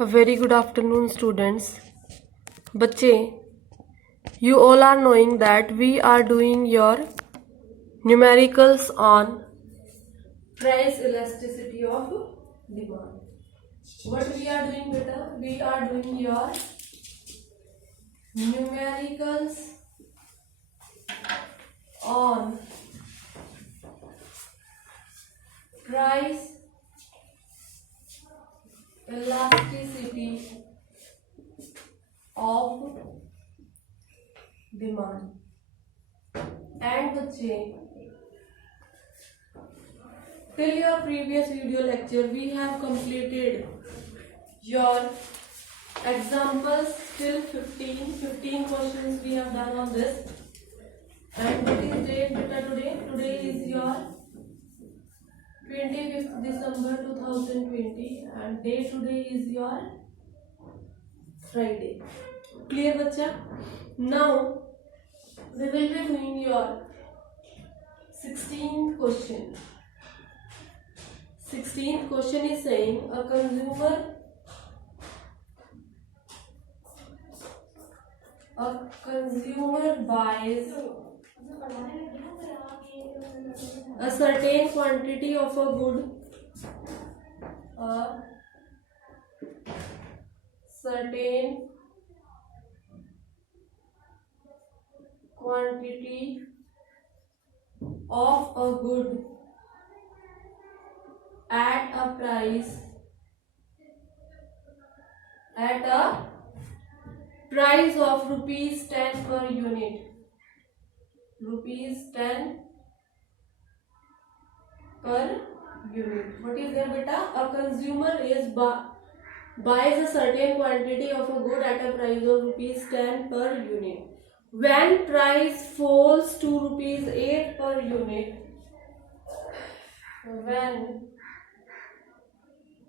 A very good afternoon, students. बच्चे, you all are knowing that we are doing your numericals on price elasticity of demand. What we are doing, beta? We are doing your numericals on price elasticity of demand. And बच्चे, till your previous video lecture we have completed your examples till 15 questions we have done on this. And what is date beta today? Today is your 25th December 2020 and day today is your Friday. Clear bacha? Now we will be doing your 16th question. 16th question is saying a consumer buys a certain quantity of a good, a certain quantity of a good at a price of rupees 10 per unit. Rupees 10 per unit. What is there beta? A consumer buys a certain quantity of a good at a price of rupees 10 per unit. When price falls to rupees 8 per unit, when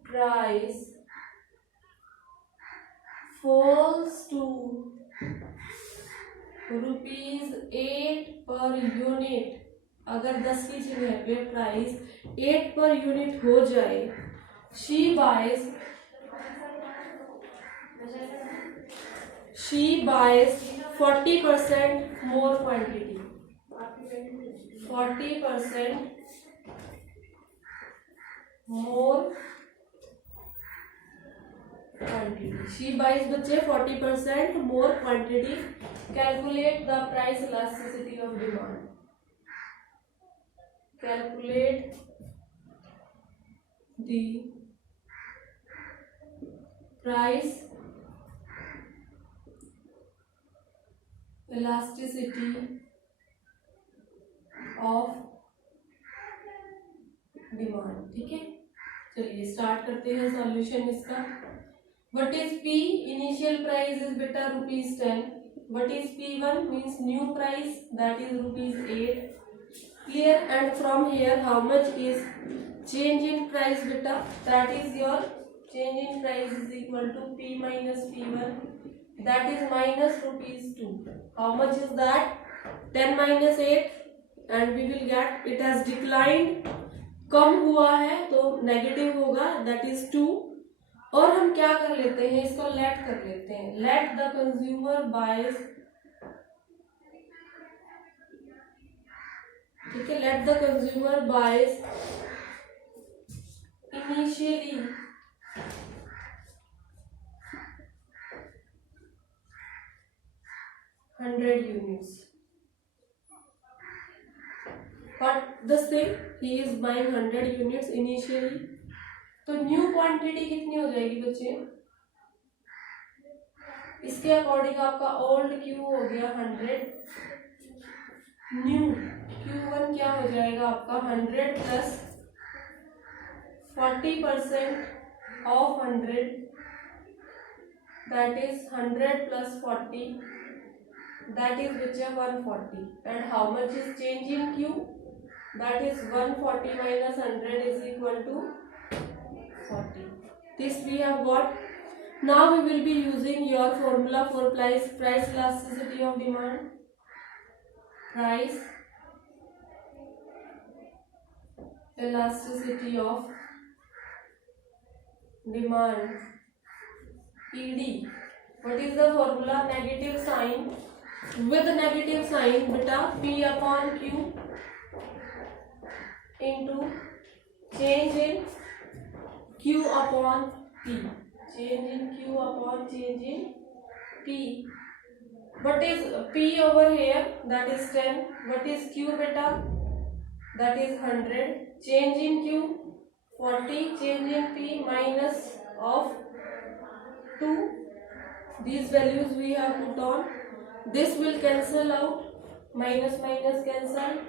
price falls to rupees 8 per unit, अगर 10 की जगह पे price 8 per unit हो जाए, she buys 40% more quantity. 40% more quantity. She buys बच्चे 40% more quantity. Calculate the price elasticity of demand. Calculate the price elasticity of demand. ठीक है, चलिए स्टार्ट करते हैं सॉल्यूशन इसका. What is P? Initial price is beta rupees 10. What is P1? Means new price, that is rupees 8. Clear? And from here how much is change in price beta? That is your change in price is equal to P minus P1, that is minus rupees 2. How much is that? 10 minus 8 and we will get it has declined. कम हुआ है तो negative होगा, that is 2. और हम क्या कर लेते हैं, इसको लेट कर लेते हैं. लेट द कंज्यूमर बायज, ठीक है, let the consumer boys initially 100 units. But this thing he is buying 100 units initially. तो न्यू क्वांटिटी कितनी हो जाएगी बच्चे? इसके अकॉर्डिंग आपका ओल्ड क्यू हो गया 100, न्यू Q1 क्या हो जाएगा आपका 100 plus 40% of 100, that is 100 plus 40, that is which is 140. And how much is change in Q? That is 140 minus 100 is equal to 40. This we have got. Now we will be using your formula for price elasticity of demand. Price elasticity of demand ED. What is the formula? Negative sign. With negative sign, beta P upon Q into change in Q upon P. Change in Q upon change in P. What is P over here? That is 10. What is Q beta? That is 100. Change in Q 40. Change in P minus of 2. These values we have put on. This will cancel out. Minus minus cancel.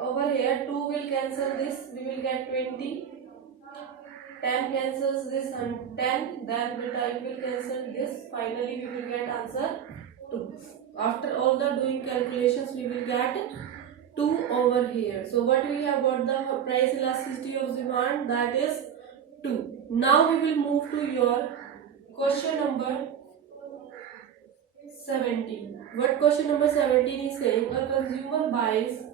Over here 2 will cancel this. We will get 20. 10 cancels this and 10. Then beta it will cancel this. Finally we will get answer 2. After all the doing calculations we will get 2 over here. So what we have got the price elasticity of demand, that is 2. Now we will move to your question number 17. What question number 17 is saying? A consumer buys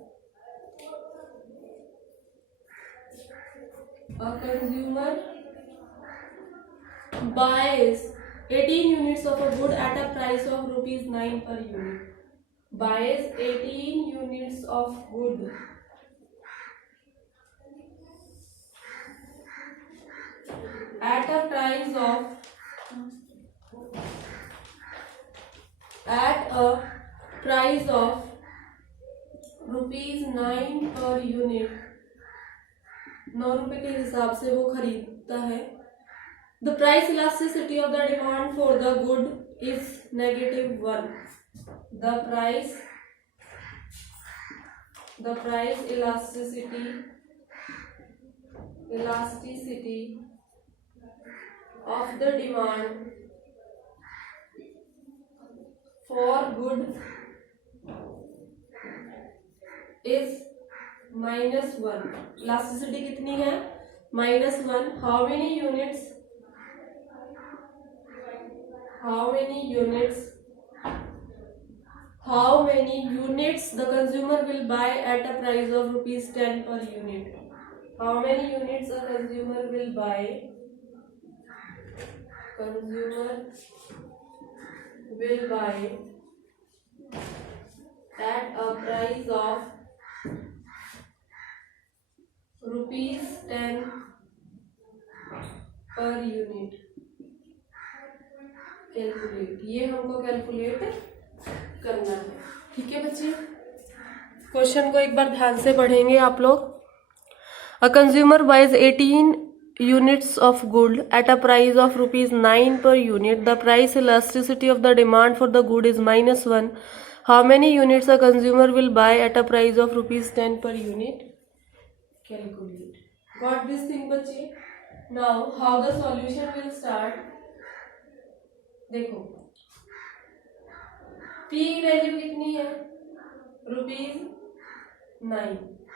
18 units of a good at a price of rupees 9 per unit. Buys 18 units of good at a price of rupees 9 per unit. 9 रुपए के हिसाब से वो खरीदता है. The price elasticity of the demand for the good is -1. The price elasticity of the demand for good is -1. Elasticity कितनी है? -1. How many units the consumer will buy at a price of rupees 10 per unit? How many units a consumer will buy? Consumer will buy at a price of rupees 10 per unit. Calculate, ये हमको calculate करना है. ठीक है बच्चे, question को एक बार ध्यान से पढ़ेंगे आप लोग. A consumer buys 18 units of good at a price of rupees 9 per unit. The price elasticity of the demand for the good is -1. How many units a consumer will buy at a price of rupees 10 per unit? Calculate. Got this thing बच्चे? Now how the solution will start? देखो P value कितनी है? Rupees 9.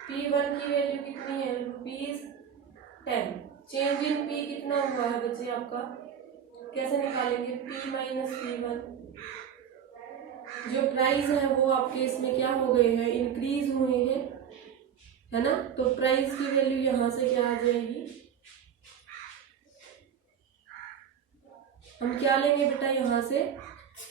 P1 की value कितनी है? Rupees 10. Change in P कितना हुआ है बच्चे आपका? कैसे निकालेंगे? P minus P1. जो प्राइस है वो आपके इसमें क्या हो गए हैं? इंक्रीज हुए हैं, है ना? तो प्राइस की वैल्यू यहां से क्या आ जाएगी? हम क्या लेंगे बेटा यहाँ से?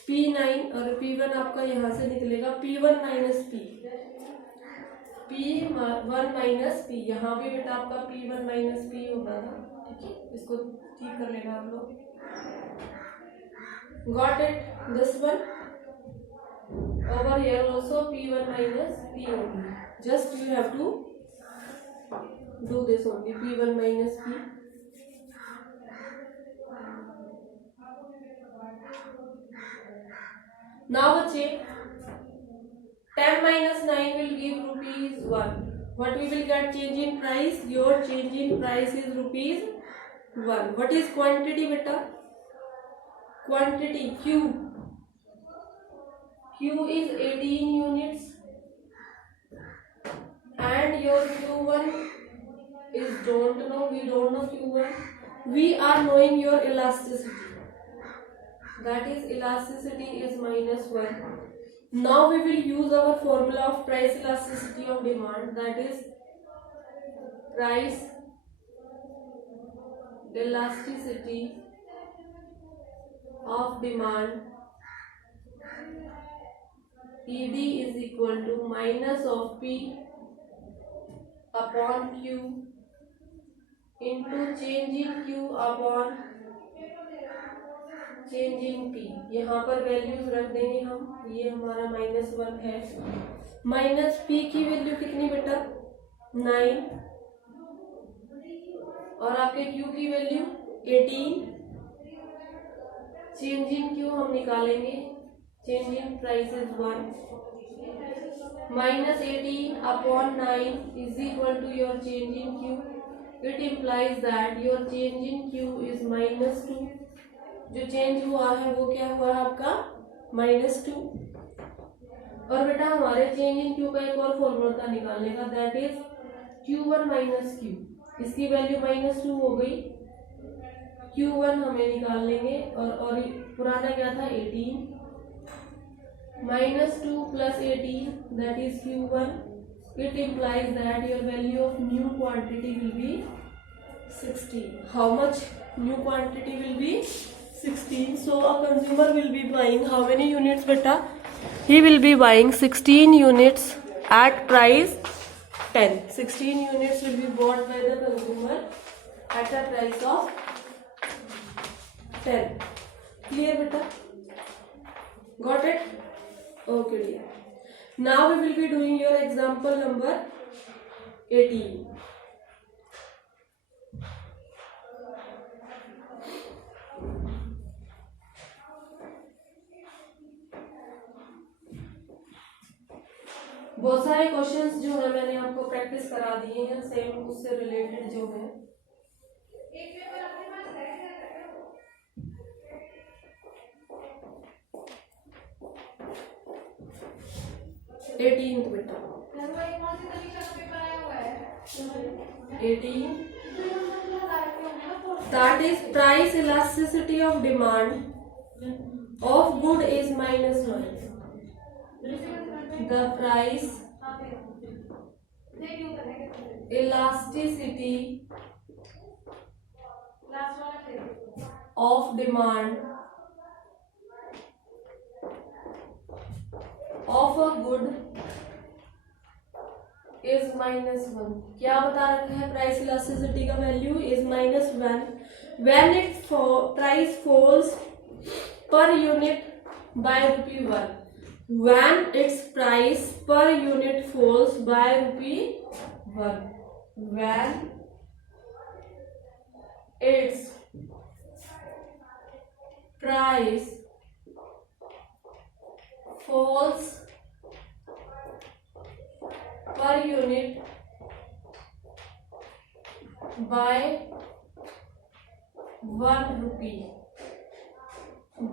P9 और P1 आपका यहाँ से निकलेगा P1 minus P1 minus P. यहाँ भी बेटा आपका P1 माइनस P होगा ना. ठीक है, इसको ठीक कर लेना आप लोग. Got it? This one over here also P1 minus P only. Just you have to do this only, P1 minus P. Now बच्चे 10 minus 9 will give rupees 1. What we will get change in price? Your change in price is rupees 1. What is quantity beta? Quantity Q. Q is 18 units and your Q1 is don't know. We don't know Q1. We are knowing your elasticity. That is elasticity is -1. Now we will use our formula of price elasticity of demand, that is price elasticity of demand ED is equal to minus of P upon Q into change in Q upon change in P। यहाँ पर values रख देंगे हम, ये हमारा -1 है। Minus P की value कितनी बेटा 9 और आपके Q की वैल्यू 18। चेंज इन Q हम निकालेंगे, change in price is 1 -18 upon 9 is equal to your change in Q। It implies that your change in Q is -2। जो चेंज हुआ है वो क्या हुआ है आपका -2। और बेटा हमारे चेंज इन Q का एक और फॉर्मूला था निकालने का, दैट इज Q1 - Q। इसकी वैल्यू -2 हो गई, Q1 हमें निकाल लेंगे और पुराना क्या था 18 -2 + 18 that is Q1। It implies that your value of new quantity will be 16। How much new quantity will be 16? So a consumer will be buying how many units beta? He will be buying 16 units at price 10। 16 units will be bought by the consumer at a price of 10। Clear beta? Got it? Okay dear. Now we will be doing your example number 18। बहुत सारे questions जो है मैंने आपको practice करा दिए हैं, same उससे रिलेटेड जो है। एटीन बेटा 18 that is price elasticity of demand of good is -1। The price elasticity of demand of a good is -1। क्या बता रखा है प्राइस इलास्टिसिटी का value is -1 when its price falls per unit by ₹1। when its price per unit falls by ₹1। when its price falls per unit by ₹1।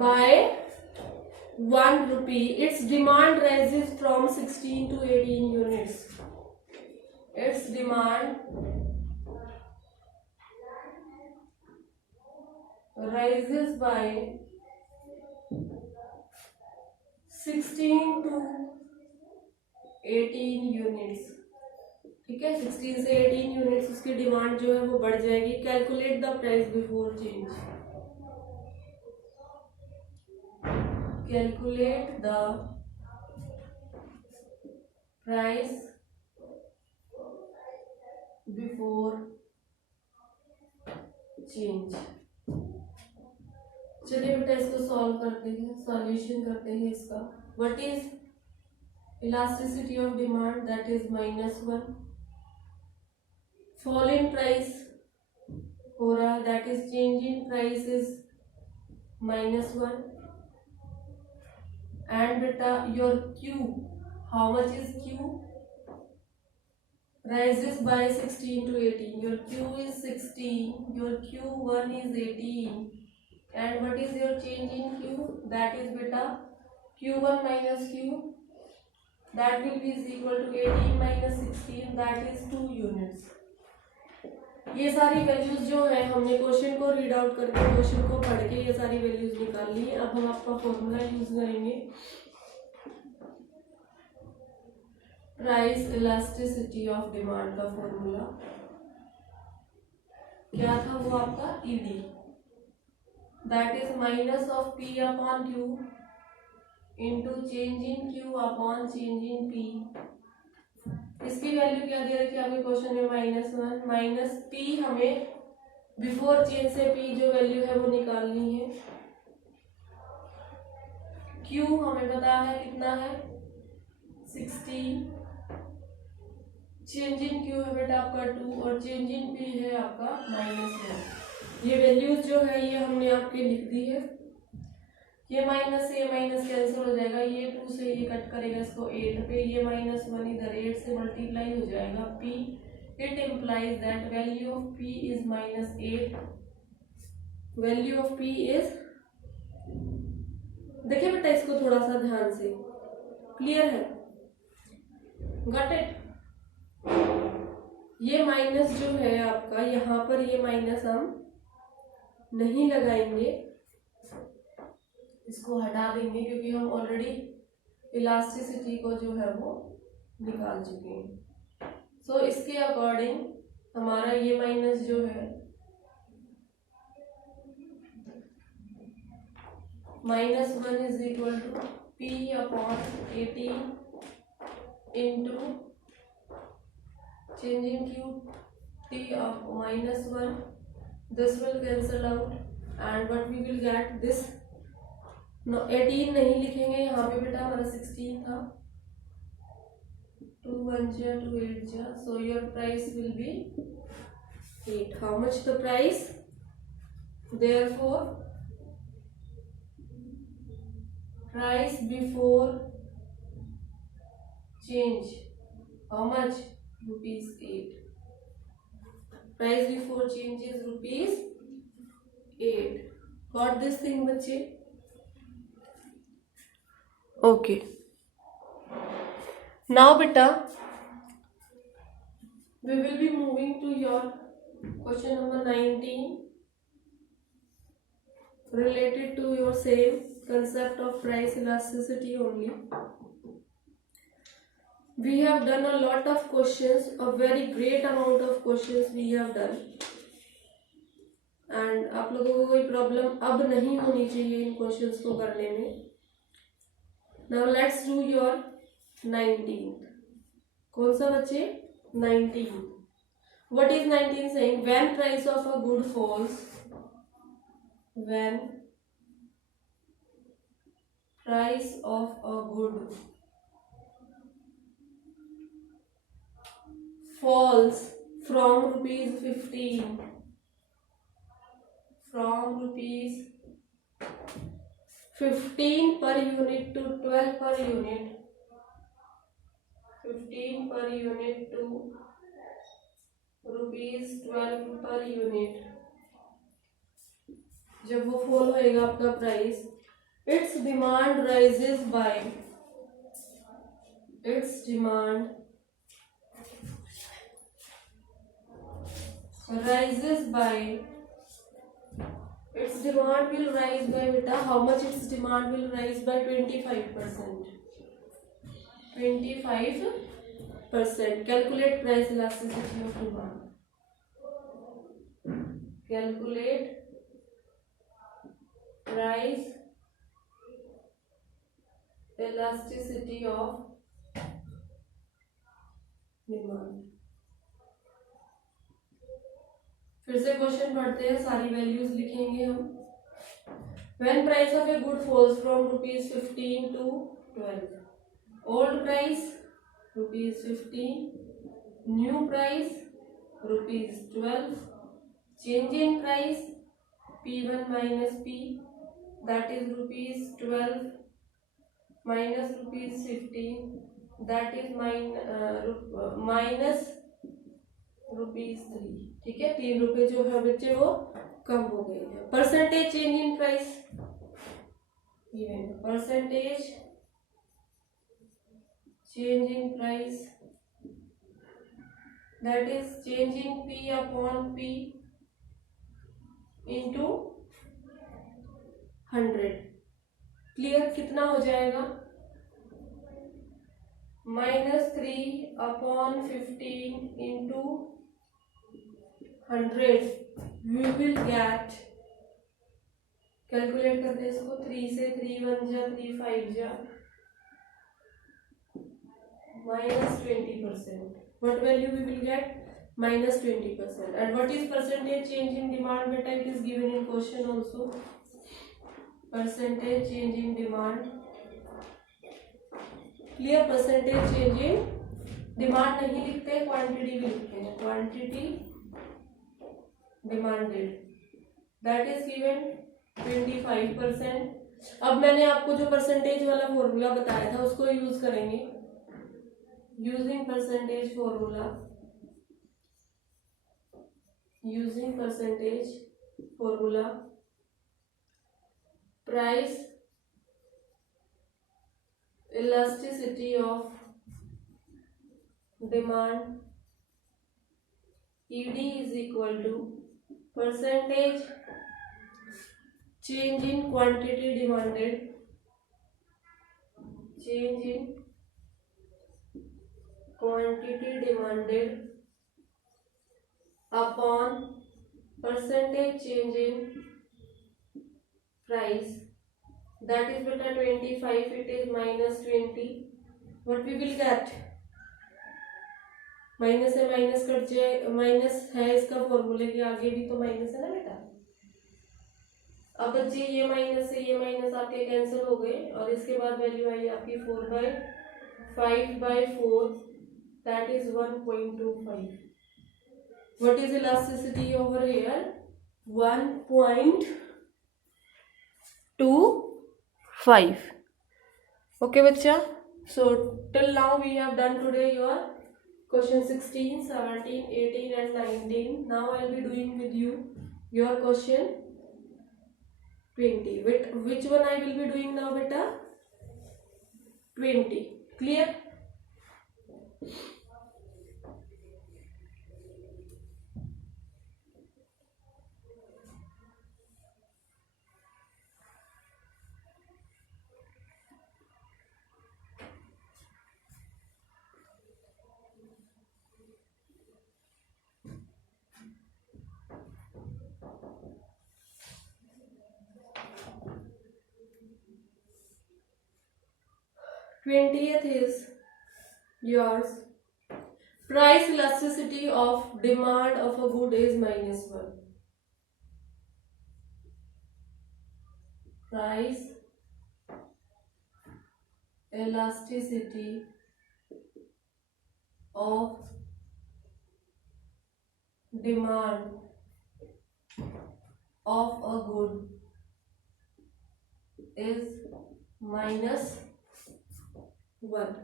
by ₹1 its demand rises from 16 to 18 units। its demand rises by 16 to 18 units. ठीक है, 16 से 18 units उसकी demand जो है वो बढ़ जाएगी। Calculate the price before change. Calculate the price before change. चलिए बेटा इसको सॉल्व करते हैं, सॉल्यूशन करते हैं इसका। What is elasticity of demand, that is -1। fall in price हो रहा है, that is change in price is -1। and beta your Q, how much is Q? rises by 16 to 18। your Q is 16, your Q1 is 18 and what is your change in Q? that is beta Q1 minus Q, that will be is equal to 18 minus 16, that is 2 units। ये सारी values जो है हमने question को read out करके, question को पढ़ के ये सारी वैल्यूज निकाल ली। अब हम आपका फॉर्मूला यूज करेंगे। प्राइस इलास्टिसिटी ऑफ डिमांड का फॉर्मूला क्या था वो आपका ED. that is minus of P upon Q into change in Q upon change in P। इसकी वैल्यू क्या दे रखी है आपके क्वेश्चन में, -1 माइनस P, हमें बिफोर चेंज से P जो वैल्यू है वो निकालनी है। Q हमें पता है कितना है 16, चेंज इन Q है बेटा आपका 2 और चेंज इन P है आपका -1। ये वैल्यूज जो है ये हमने आपके लिख दी है। ये माइनस से माइनस कैंसिल हो जाएगा, ये 2 से ये कट करेगा इसको 8 पे, ये -1 इधर 8 से मल्टीप्लाई हो जाएगा P। It implies that value of P is -8। Value of P is, देखिए बेटा इसको थोड़ा सा ध्यान से, क्लियर है, गॉट इट। ये माइनस जो है आपका यहाँ पर, ये माइनस हम नहीं लगाएंगे, इसको हटा देंगे क्योंकि हम ऑलरेडी इलास्टिसिटी को जो है वो निकाल चुके हैं। सो इसके अकॉर्डिंग हमारा ये माइनस जो है -1 is equal to P upon 18 into change in Q T of -1, this will cancel out and what we will get this, no 18 नहीं लिखेंगे यहाँ पे बेटा, हमारा 16 था, 2 1 जा 2 8 जा, so your price will be 8। how much the price? Therefore price before change, how much? ₹8। price before change is ₹8। got this thing बच्चे? okay, now beta we will be moving to your question number 19 related to your same concept of price elasticity only। We have done a lot of questions, a very great amount of questions we have done, and आप लोगों को कोई problem अब नहीं होनी चाहिए इन questions को करने में। Now let's do your 19th। कौन सा बच्चे? 19। What is 19 saying? When price of a good falls, when price of a good falls from ₹15, from ₹15 per unit to 12 per unit, 15 per unit to ₹12 per unit, जब वो fall होएगा आपका price, its demand rises by, its demand rises by, its demand will rise by beta, how much its demand will rise by? 25%। 25%। calculate price elasticity of demand, calculate price elasticity of demand। फिर से question पढ़ते हैं, सारी values लिखेंगे हम। When price of a good falls from ₹15 to 12, old price ₹15, new price ₹12, change in price P1 minus P, that is ₹12 minus ₹15, that is minus ₹3। ठीक है, ₹3 जो है बच्चे वो कम हो गए हैं। Percentage change in price, percentage change in price, that is change in P upon P into 100। Clear? कितना हो जाएगा? -3 upon 15 into 100, we will get calculate करते हैं इसको, 3 से 3 1 जा 3 5 जा -20%. What value we will get? -20%. And what is percentage change in demand? Beta, it is given in question also. Percentage change in demand. Clear? Percentage change in demand नहीं लिखते, quantity भी लिखते हैं. Quantity demanded. That is given 25%. अब मैंने आपको जो percentage वाला फॉर्मूला बताया था उसको यूज करेंगे. Using percentage formula, price elasticity of demand, ED is equal to percentage change in quantity demanded, change in quantity demanded upon percentage change in price. That is beta 25, it is -20. What we will get? Minus से minus cut जाए, minus है इसका फॉर्मूले के आगे भी तो minus है ना बेटा. अब बच्चे ये माइनस से ये माइनस आपके कैंसिल हो गए और इसके बाद वैल्यू आई आपकी 4/5/4, that is 1.25. What is elasticity over here? 1.25. Okay बच्चा, so till now we have done today your question 16, 17, 18 and 19. Now I will be doing with you your question 20. Which one I will be doing now beta? 20. Clear? Twentieth is yours. Price elasticity of demand of a good is -1. Price elasticity of demand of a good is -1.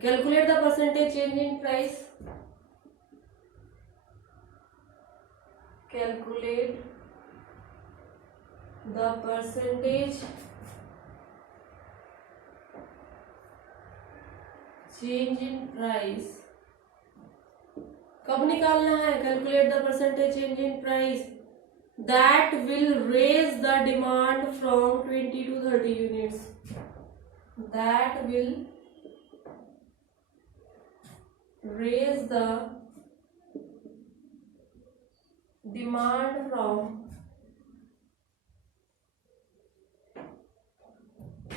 Calculate the percentage change in price. Calculate the percentage change in price. कब निकालना है? Calculate the percentage change in price that will raise the demand from 20 to 30 units. That will raise the demand from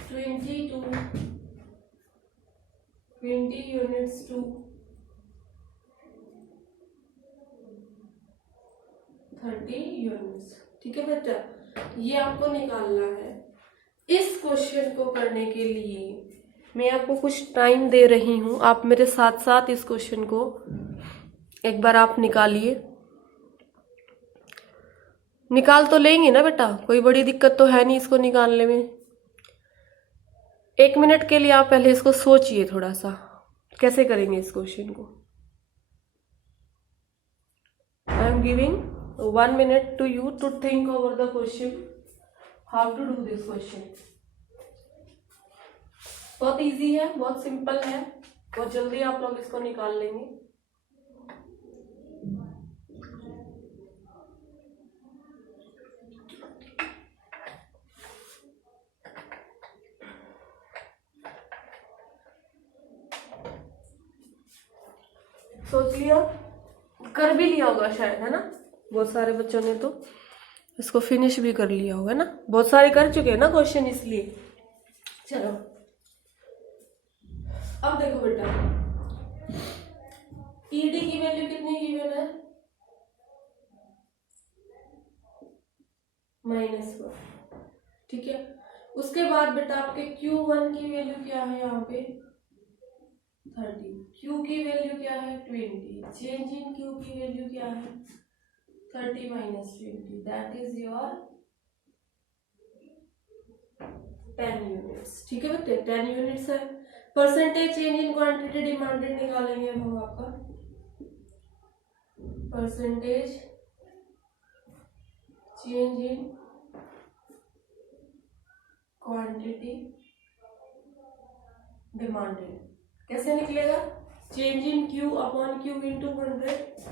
20 units to 30 units. ठीक है बच्चा, ये आपको निकालना है. इस क्वेश्चन को करने के लिए मैं आपको कुछ टाइम दे रही हूँ. आप मेरे साथ साथ इस क्वेश्चन को एक बार आप निकालिए. निकाल तो लेंगे ना बेटा, कोई बड़ी दिक्कत तो है नहीं इसको निकालने में. 1 मिनट के लिए आप पहले इसको सोचिए थोड़ा सा, कैसे करेंगे इस क्वेश्चन को. I am giving 1 minute to you to think over the question, how to do this question. बहुत इजी है, बहुत सिंपल है, बहुत जल्दी आप लोग इसको निकाल लेंगे. सोच लिया, कर भी लिया होगा शायद, है ना, बहुत सारे बच्चों ने. तो इसको फिनिश भी कर लिया होगा ना, बहुत सारे कर चुके हैं ना क्वेश्चन इसलिए। चलो अब देखो बेटा, ईडी की वैल्यू कितनी गिवन है, -1, ठीक है। उसके बाद बेटा आपके Q1 की वैल्यू क्या है यहाँ पे 30, Q की वैल्यू क्या है 20, चेंज इन Q की वैल्यू क्या है 30 - 20, दैट इज योर 10 यूनिट्स, ठीक है बच्चे 10 यूनिट्स है। Percentage change in quantity demanded निकालेंगे अब हम आपका percentage change in quantity demanded, कैसे निकलेगा, change in Q upon Q into 100,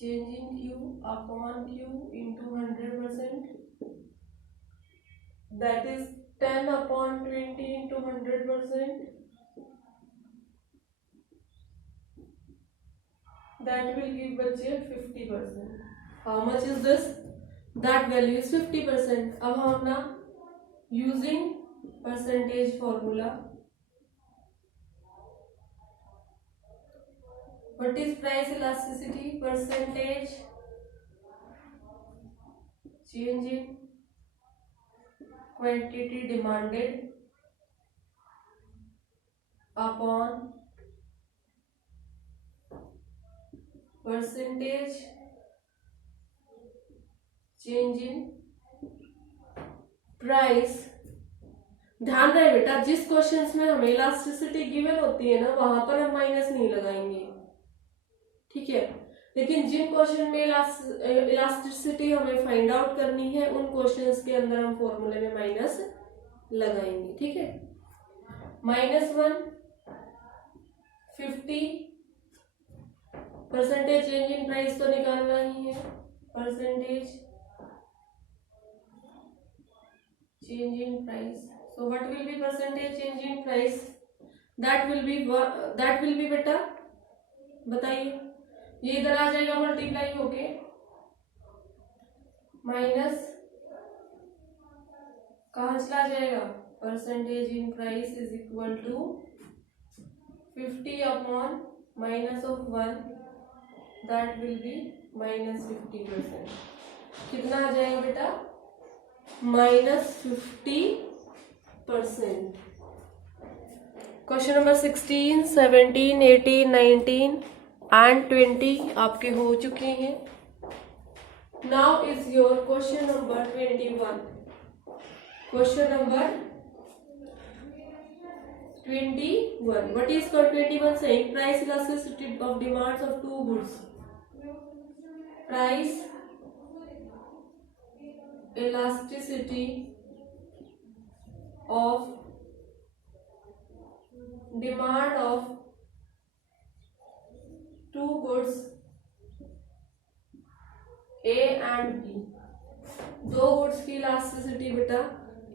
change in Q upon Q into 100%, that is 10 upon 20 into 100%, that will give बच्चे 50%. How much is this? That value is 50%. अब हम अपना using percentage formula, what is price elasticity? Percentage change in quantity demanded upon percentage change in price. ध्यान रहे बेटा, जिस questions में हमें इलास्टिसिटी गिवन होती है ना वहां पर हम माइनस नहीं लगाएंगे, ठीक है। लेकिन जिन क्वेश्चन में इलास्टिसिटी हमें फाइंड आउट करनी है उन क्वेश्चंस के अंदर हम फॉर्मूले में माइनस लगाएंगे, ठीक है। -1 50 परसेंटेज चेंज इन प्राइस तो निकालना ही है, percentage change in price, so what will be percentage change in price, that will be बेटा बताइए, ये इधर आ जाएगा मल्टीप्लाई होके माइनस कहाँ चला जाएगा, percentage in price is equal to 50 upon -1, that will be -50%, कितना आ जाएगा बेटा -50%। क्वेश्चन नंबर 16, 17, 18, 19 एंड 20 आपके हो चुके हैं। Now is your question number 21। Question number 21, what is 21 saying? Price elasticity of demands of two goods. Price elasticity of demand of two goods A and B, दो goods की elasticity बेटा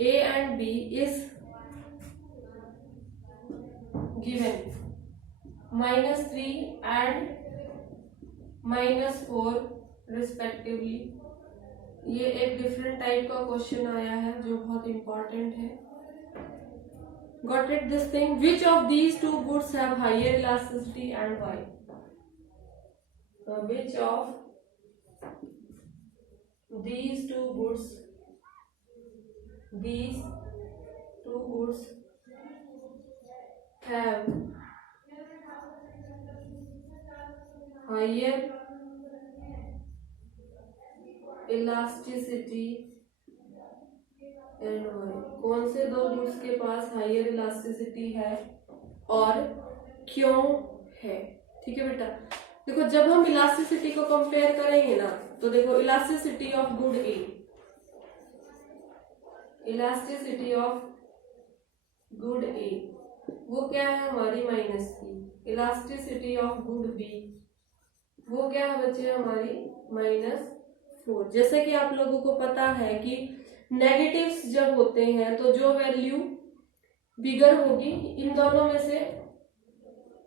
A and B is given -3 and -4 respectively। ये एक different type का question आया है जो बहुत इंपॉर्टेंट है। Got it this thing, which of these two goods have higher elasticity and why? Which of these two goods have higher elasticity and why? कौन से दो गुड्स के पास हायर इलास्टिसिटी है और क्यों है, ठीक है बेटा। देखो जब हम इलास्टिसिटी को कंपेयर करेंगे ना तो देखो elasticity of good A, elasticity of good A वो क्या है हमारी -3, इलास्टिसिटी ऑफ गुड बी वो क्या है बच्चे हमारी -4। जैसे कि आप लोगों को पता है कि नेगेटिव्स जब होते हैं तो जो वैल्यू बिगर होगी इन दोनों में से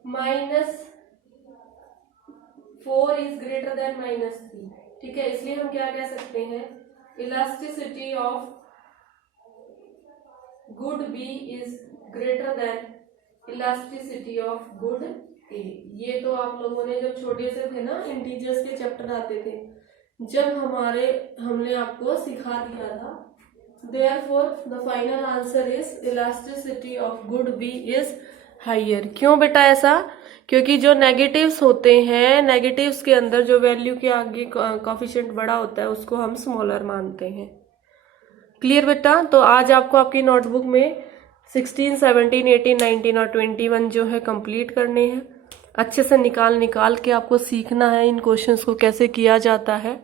-4 इज ग्रेटर देन -3, ठीक है, इसलिए हम क्या कह सकते हैं, elasticity of good B is greater than elasticity of good A. ये तो आप लोगों ने जब छोटे से थे ना, इंटीजर्स के चैप्टर आते थे, जब हमने आपको सिखा दिया था। Therefore, the final answer is elasticity of good B is higher। क्यों बेटा ऐसा? क्योंकि जो नेगेटिव्स होते हैं, नेगेटिव्स के अंदर जो वैल्यू के आगे कोफिशिएंट बड़ा होता है उसको हम स्मॉलर मानते हैं। क्लियर बेटा? तो आज आपको आपकी नोटबुक में 16, 17, 18, 19 और 21 जो है कंप्लीट करने हैं। अच्छे से निकाल के आपको सीखना है इन क्वेश्चंस को कैसे किया जाता है,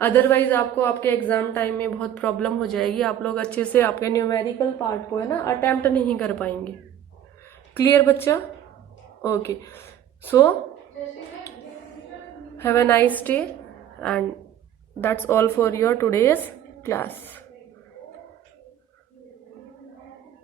अदरवाइज आपको आपके एग्जाम टाइम में बहुत प्रॉब्लम हो जाएगी। आप लोग अच्छे से आपके न्यूमेरिकल पार्ट को है ना अटेम्प्ट नहीं कर पाएंगे। क्लियर बच्चा? Okay, so have a nice day and that's all for your today's class.